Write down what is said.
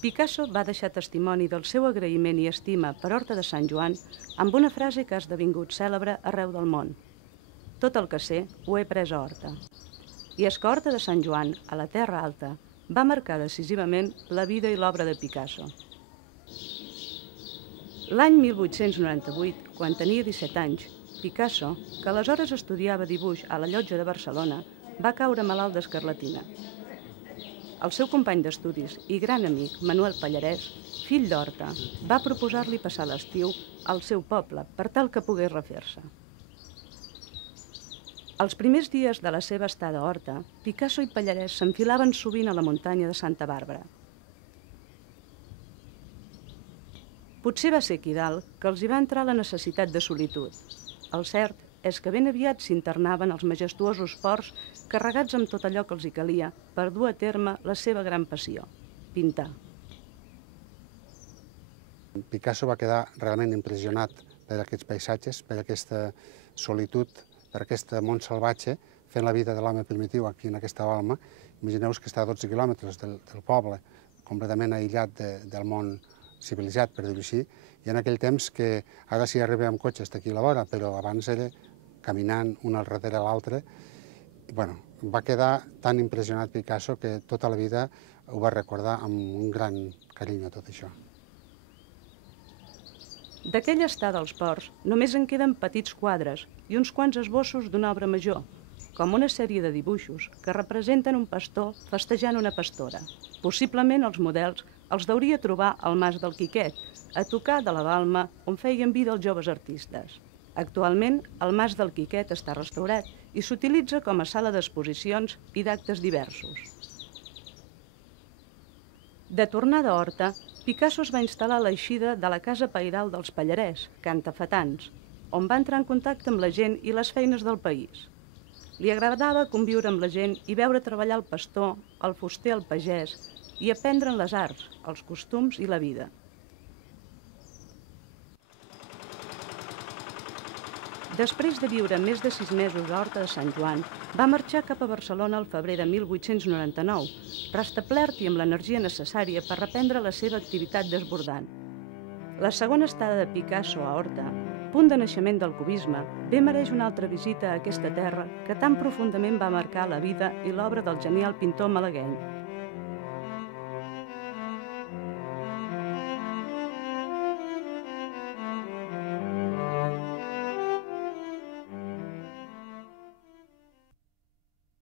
Picasso va deixar testimoni del seu agraïment i estima per Horta de Sant Joan amb una frase que ha esdevingut cèlebre arreu del món. Tot el que sé ho he pres a Horta. I és que Horta de Sant Joan, a la Terra Alta, va marcar decisivament la vida i l'obra de Picasso. L'any 1898, quan tenia 17 anys, Picasso, que aleshores estudiava dibuix a la Llotja de Barcelona, va caure malalt d'escarlatina. El seu company d'estudis i gran amic, Manuel Pallarès, fill d'Horta, va proposar-li passar l'estiu al seu poble per tal que pogués refer-se. Els primers dies de la seva estada a Horta, Picasso i Pallarès s'enfilaven sovint a la muntanya de Santa Bàrbara. Potser va ser aquí dalt que els hi va entrar la necessitat de solitud. El cert és que ben aviat s'internaven als majestuosos ports carregats amb tot allò que els hi calia per dur a terme la seva gran passió, pintar. Picasso va quedar realment impressionat per aquests paisatges, per aquesta solitud, per aquest món salvatge, fent la vida de l'home primitiu aquí en aquesta balma. Imagineu-vos que està a 12 quilòmetres del poble, completament aïllat del món civilitzat, per dir-ho així, i en aquell temps que ara sí arriba amb cotxe està aquí a la vora, però abans era caminant un al darrere l'altre. Va quedar tan impressionat Picasso que tota la vida ho va recordar amb un gran carinyo tot això. D'aquella estada als ports només en queden petits quadres i uns quants esbossos d'una obra major, com una sèrie de dibuixos que representen un pastor festejant una pastora. Possiblement els models els deuria trobar al Mas del Quiquet, a tocar de la balma on feien vida els joves artistes. Actualment, el Mas del Quiquet està restaurat i s'utilitza com a sala d'exposicions i d'actes diversos. De tornada a Horta, Picasso es va instal·lar a l'eixida de la casa pairal dels Pallarès, Can Tafetans, on va entrar en contacte amb la gent i les feines del país. Li agradava conviure amb la gent i veure treballar el pastor, el fuster, el pagès, i aprendre les arts, els costums i la vida. Després de viure més de 6 mesos a Horta de Sant Joan, va marxar cap a Barcelona al febrer de 1899, restablert i amb l'energia necessària per reprendre la seva activitat desbordant. La segona estada de Picasso a Horta, punt de naixement del cubisme, bé mereix una altra visita a aquesta terra que tan profundament va marcar la vida i l'obra del genial pintor malagueny.